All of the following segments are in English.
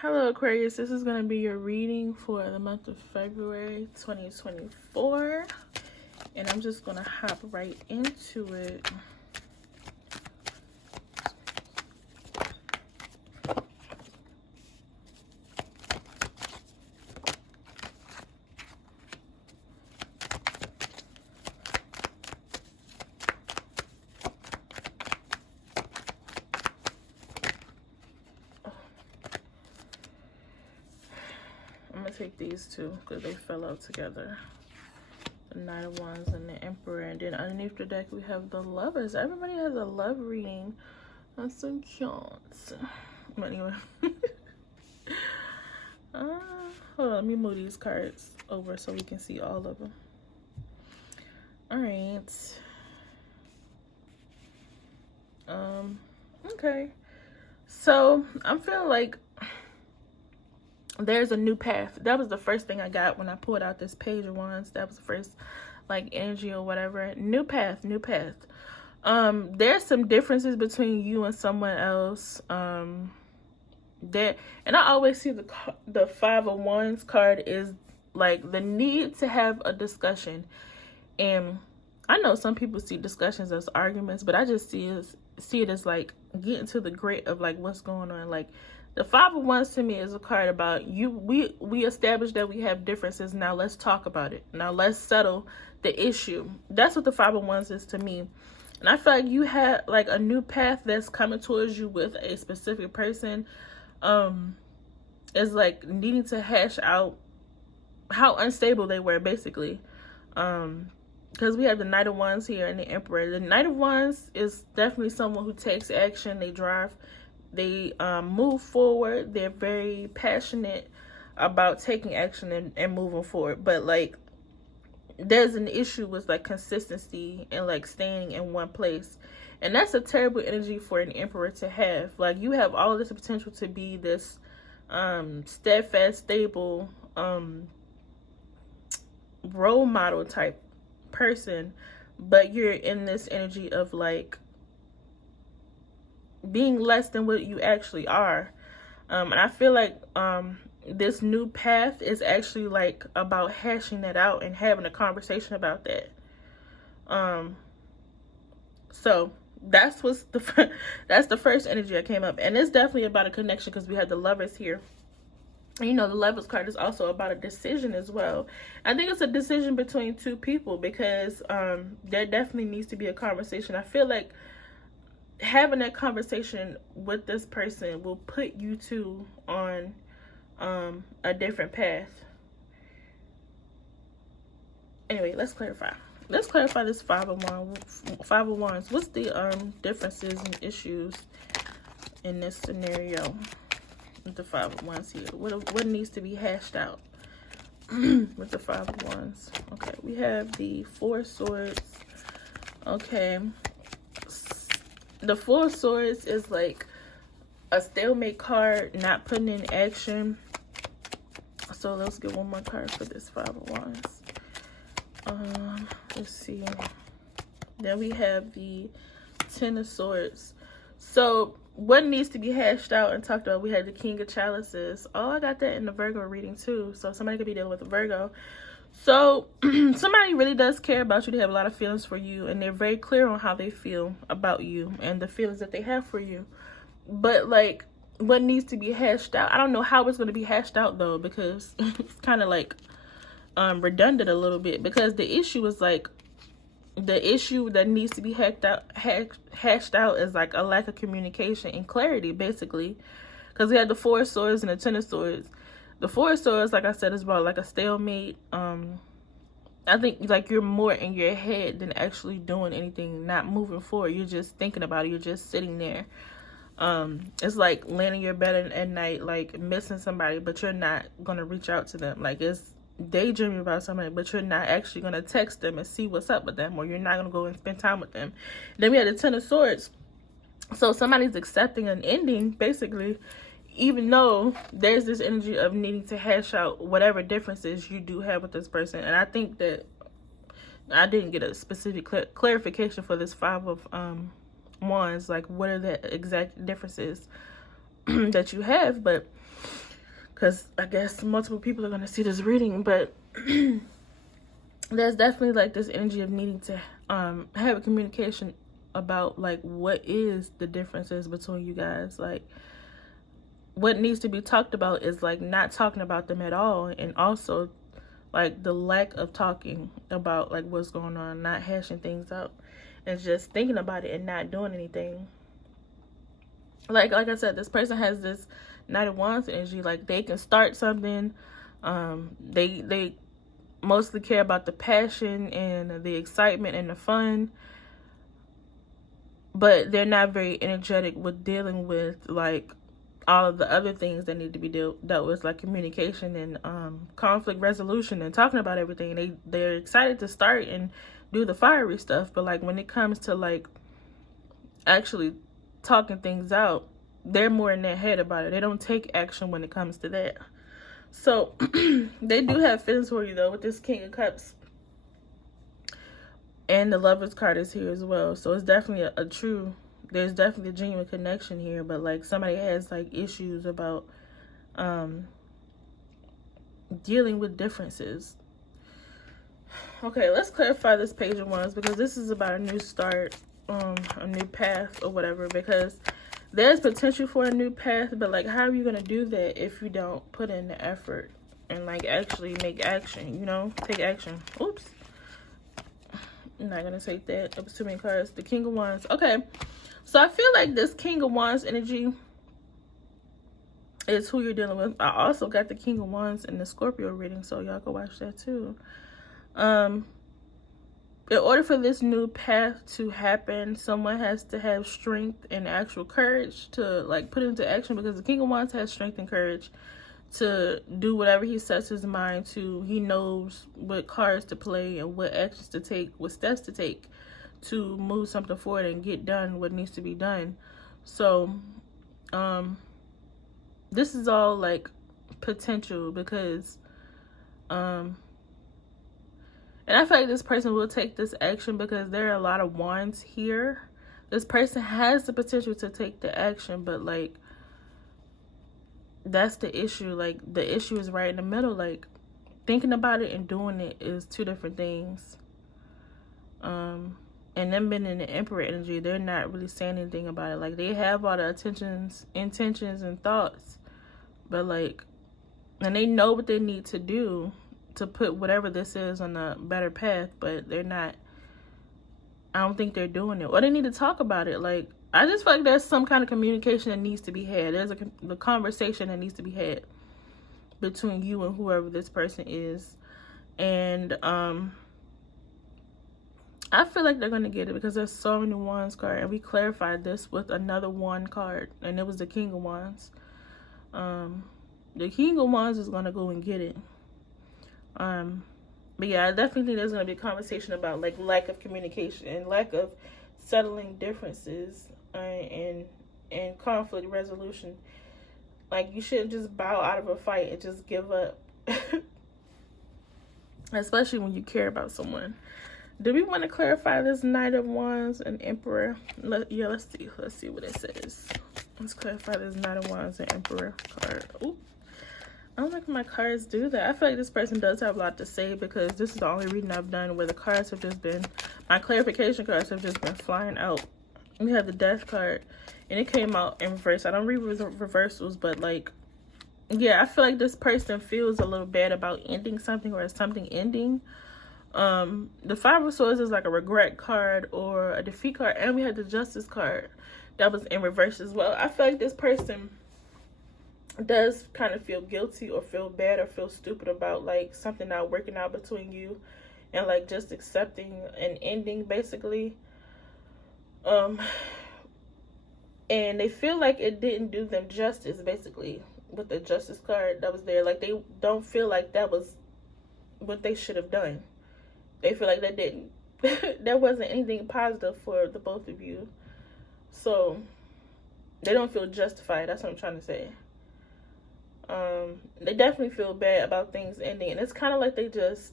Hello Aquarius, this is going to be your reading for the month of February 2024, and I'm just going to hop right into it. I'm going to take these two because they fell out together. The Knight of Wands and the Emperor. And then underneath the deck we have the Lovers. Everybody has a love reading. That's so cute. But anyway. Hold on, let me move these cards over so we can see all of them. Alright. Okay. So, I'm feeling like there's a new path. That was the first thing I got when I pulled out this Page of Wands. That was the first like energy or whatever. New path, new path. There's some differences between you and someone else. There, and I always see the Five of Wands card is like the need to have a discussion. And I know some people see discussions as arguments, but I just see it as like getting to the grit of like what's going on. Like the Five of Wands to me is a card about you. We established that we have differences. Now let's talk about it. Now let's settle the issue. That's what the Five of Wands is to me. And I feel like you had like a new path that's coming towards you with a specific person. Is like needing to hash out how unstable they were, basically. Because we have the Knight of Wands here and the Emperor. The Knight of Wands is definitely someone who takes action. They drive. They move forward. They're very passionate about taking action and moving forward. But like, there's an issue with like consistency and like staying in one place. And that's a terrible energy for an Emperor to have. Like, you have all of this potential to be this steadfast, stable role model type person, but you're in this energy of like being less than what you actually are. And I feel like this new path is actually like about hashing that out and having a conversation about that. So that's the first energy that came up, and it's definitely about a connection because we have the Lovers here. And, you know, the Lovers card is also about a decision as well. I think it's a decision between two people because there definitely needs to be a conversation. I feel like having that conversation with this person will put you two on a different path. Anyway, let's clarify. Let's clarify this Five of Wands. What's the differences and issues in this scenario with the Five of Wands here? What needs to be hashed out with the Five of Wands? Okay, we have the Four of Swords. Okay, the Four of Swords is like a stalemate card, not putting in action. So let's get one more card for this Five of Wands. Let's see. Then we have the Ten of Swords. So what needs to be hashed out and talked about? We had the King of Chalices. Oh, I got that in the Virgo reading too. So somebody could be dealing with a Virgo. So somebody really does care about you. They have a lot of feelings for you, and they're very clear on how they feel about you and the feelings that they have for you. But like, what needs to be hashed out? I don't know how it's going to be hashed out though, because it's kind of like redundant a little bit, because the issue is like, the issue that needs to be hashed out is like a lack of communication and clarity, basically. Because we had the Four of Swords and the Ten of Swords. The Four of Swords, like I said, is about like a stalemate. I think like you're more in your head than actually doing anything, not moving forward. You're just thinking about it. You're just sitting there. It's like laying in your bed at night, like missing somebody, but you're not gonna reach out to them. Like, it's daydreaming about somebody, but you're not actually gonna text them and see what's up with them, or you're not gonna go and spend time with them. Then we had the Ten of Swords. So somebody's accepting an ending, basically, even though there's this energy of needing to hash out whatever differences you do have with this person. And I think that I didn't get a specific clarification for this Five of Wands, like what are the exact differences that you have. But because I guess multiple people are going to see this reading, but there's definitely like this energy of needing to have a communication about like what is the differences between you guys. Like what needs to be talked about is like not talking about them at all, and also like the lack of talking about like what's going on, not hashing things out, and just thinking about it and not doing anything. Like I said, this person has this Knight of Wands energy. Like they can start something. They mostly care about the passion and the excitement and the fun, but they're not very energetic with dealing with like all of the other things that need to be dealt with, like communication and conflict resolution and talking about everything. They're excited to start and do the fiery stuff, but like when it comes to like actually talking things out, they're more in their head about it. They don't take action when it comes to that. So they do have feelings for you though with this King of Cups, and the Lover's card is here as well. So it's definitely there's definitely a genuine connection here, but like somebody has like issues about dealing with differences. Okay, let's clarify this Page of Wands, because this is about a new start, a new path or whatever, because there's potential for a new path, but like how are you gonna do that if you don't put in the effort and like actually make action, you know, take action. Oops, I'm not gonna take that, it was too many cards. The King of Wands. Okay, so I feel like this King of Wands energy is who you're dealing with. I also got the King of Wands in the Scorpio reading, so y'all can watch that too. In order for this new path to happen, someone has to have strength and actual courage to like put into action, because the King of Wands has strength and courage to do whatever he sets his mind to. He knows what cards to play and what actions to take, what steps to take to move something forward and get done what needs to be done. So this is all like potential, because and I feel like this person will take this action because there are a lot of wands here. This person has the potential to take the action, but like that's the issue. Like the issue is right in the middle. Like thinking about it and doing it is two different things. And them being in the Emperor energy, they're not really saying anything about it. Like they have all the intentions and thoughts, but like, and they know what they need to do to put whatever this is on a better path, but they're not, I don't think they're doing it, or they need to talk about it. Like I just feel like there's some kind of communication that needs to be had. There's the conversation that needs to be had between you and whoever this person is. And I feel like they're going to get it, because there's so many wands cards, and we clarified this with another wand card, and it was the King of Wands. The King of Wands is going to go and get it. But yeah, I definitely think there's going to be a conversation about like lack of communication and lack of settling differences and conflict resolution. Like you shouldn't just bow out of a fight and just give up. Especially when you care about someone. Do we want to clarify this Knight of Wands and Emperor? Yeah, let's see what it says. Let's clarify this Knight of Wands and Emperor card. Ooh. I don't think my cards do that. I feel like this person does have a lot to say, because this is the only reading I've done where the cards have just been, my clarification cards have just been flying out. We have the Death card, and it came out in reverse. I don't read reversals, but like, yeah, I feel like this person feels a little bad about ending something, or something ending. The Five of Swords is like a regret card or a defeat card, and we had the Justice card that was in reverse as well. I feel like this person does kind of feel guilty or feel bad or feel stupid about like something not working out between you, and like just accepting an ending basically. And they feel like it didn't do them justice basically with the Justice card that was there. Like they don't feel like that was what they should have done. They feel like that didn't there wasn't anything positive for the both of you, so they don't feel justified. That's what I'm trying to say. They definitely feel bad about things ending, and it's kind of like they just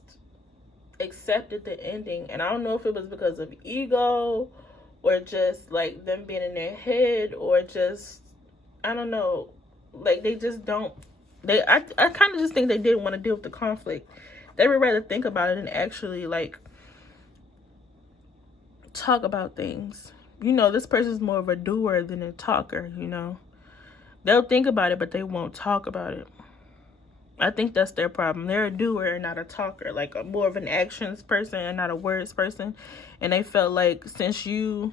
accepted the ending. And I don't know if it was because of ego, or just like them being in their head, or just, I don't know, like they just don't I kind of just think they didn't want to deal with the conflict. They would rather think about it and actually like talk about things. You know, this person's more of a doer than a talker, you know. They'll think about it, but they won't talk about it. I think that's their problem. They're a doer and not a talker, like more of an actions person and not a words person. And they felt like since the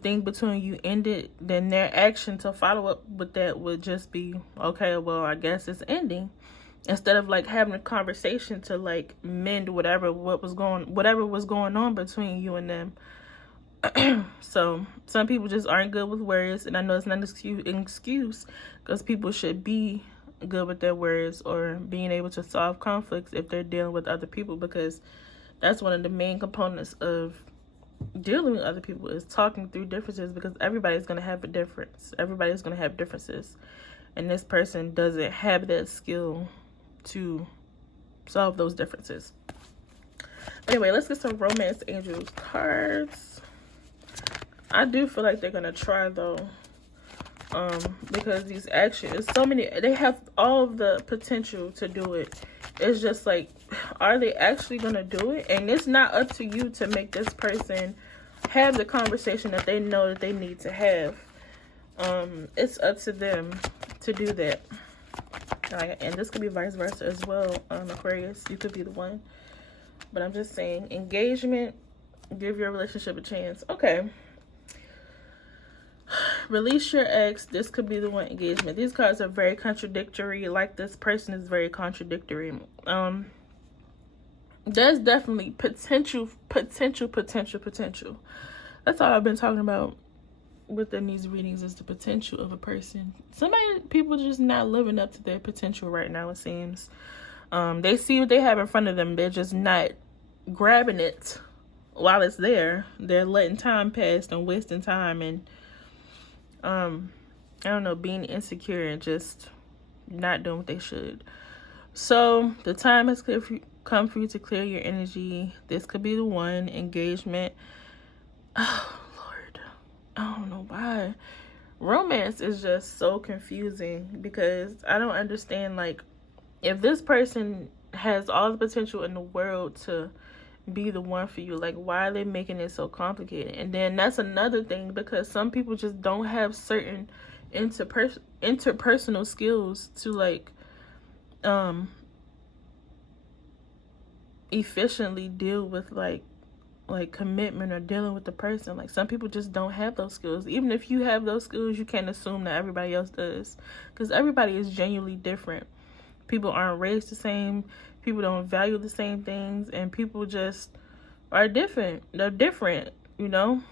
thing between you ended, then their action to follow up with that would just be, okay, well, I guess it's ending. Instead of like having a conversation to like mend whatever was going on between you and them. So some people just aren't good with words, and I know it's not an excuse because people should be good with their words or being able to solve conflicts if they're dealing with other people, because that's one of the main components of dealing with other people is talking through differences, because everybody's going to have a difference. Everybody's going to have differences, and this person doesn't have that skill to solve those differences. Anyway, let's get some romance angels cards. I do feel like they're gonna try though, because these actions, so many, they have all of the potential to do it. It's just like, are they actually gonna do it? And it's not up to you to make this person have the conversation that they know that they need to have. It's up to them to do that. And this could be vice versa as well, Aquarius. You could be the one. But I'm just saying, engagement, give your relationship a chance. Okay. Release your ex. This could be the one. Engagement. These cards are very contradictory. Like, this person is very contradictory. There's definitely potential. That's all I've been talking about within these readings, is the potential of a person. People just not living up to their potential right now, it seems. They see what they have in front of them. They're just not grabbing it while it's there. They're letting time pass and wasting time, and I don't know, being insecure and just not doing what they should. So the time has come for you to clear your energy. This could be the one. Engagement. Oh Lord, I don't know why. Romance is just so confusing, because I don't understand, like, if this person has all the potential in the world to be the one for you, like, why are they making it so complicated? And then that's another thing, because some people just don't have certain interpersonal skills to like efficiently deal with like commitment or dealing with the person. Like, some people just don't have those skills. Even if you have those skills, you can't assume that everybody else does, because everybody is genuinely different. People aren't raised the same. People don't value the same things, and people just are different. They're different, you know.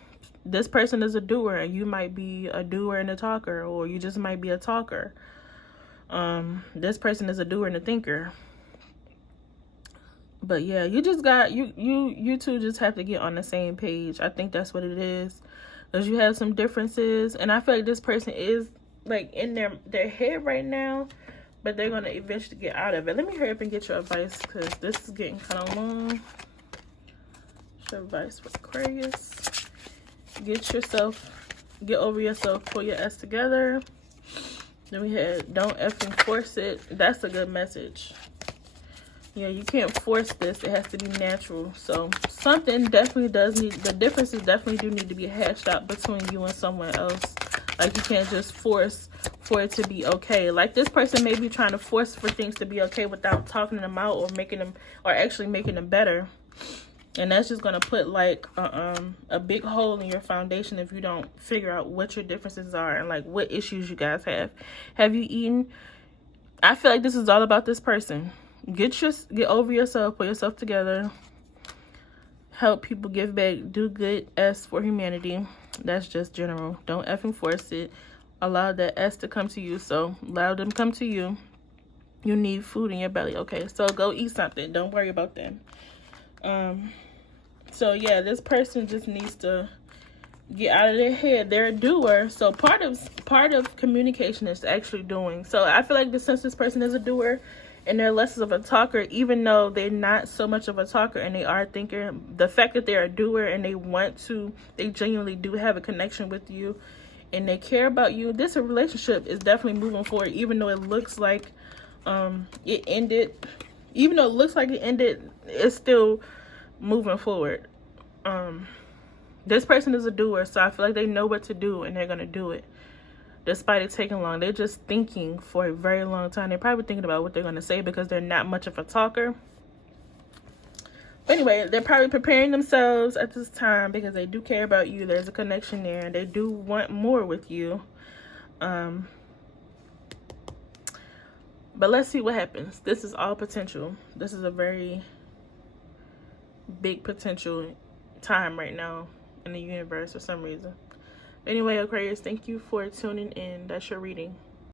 This person is a doer, and you might be a doer and a talker, or you just might be a talker. This person is a doer and a thinker. But yeah, you just got, you two just have to get on the same page. I think that's what it is, because you have some differences, and I feel like this person is like in their head right now, but they're going to eventually get out of it. Let me hurry up and get your advice, because this is getting kind of long. What's your advice for Aquarius? Get over yourself, pull your ass together. Then we had, don't effing force it. That's a good message. Yeah, you can't force this. It has to be natural. So something definitely does need, the differences definitely do need to be hashed out between you and someone else. Like, you can't just force for it to be okay. Like, this person may be trying to force for things to be okay without talking them out or making them, or actually making them better. And that's just going to put like a big hole in your foundation if you don't figure out what your differences are and like what issues you guys have. Have you eaten? I feel like this is all about this person. Get over yourself, put yourself together, help people, give back, do good, S for humanity. That's just general. Don't effing force it. Allow that S to come to you. So allow them come to you. You need food in your belly. Okay, so go eat something. Don't worry about them. So yeah, this person just needs to get out of their head. They're a doer. So part of communication is actually doing. So I feel like since this person is a doer, and they're less of a talker, even though they're not so much of a talker and they are a thinker, the fact that they're a doer and they genuinely do have a connection with you and they care about you. This relationship is definitely moving forward, even though it looks like it ended. Even though it looks like it ended, it's still moving forward. This person is a doer, so I feel like they know what to do and they're gonna do it despite it taking long. They're just thinking for a very long time. They're probably thinking about what they're gonna say because they're not much of a talker. But anyway, they're probably preparing themselves at this time because they do care about you. There's a connection there, and they do want more with you. But let's see what happens. This is all potential. This is a very big potential time right now in the universe for some reason. Anyway, Aquarius, thank you for tuning in. That's your reading.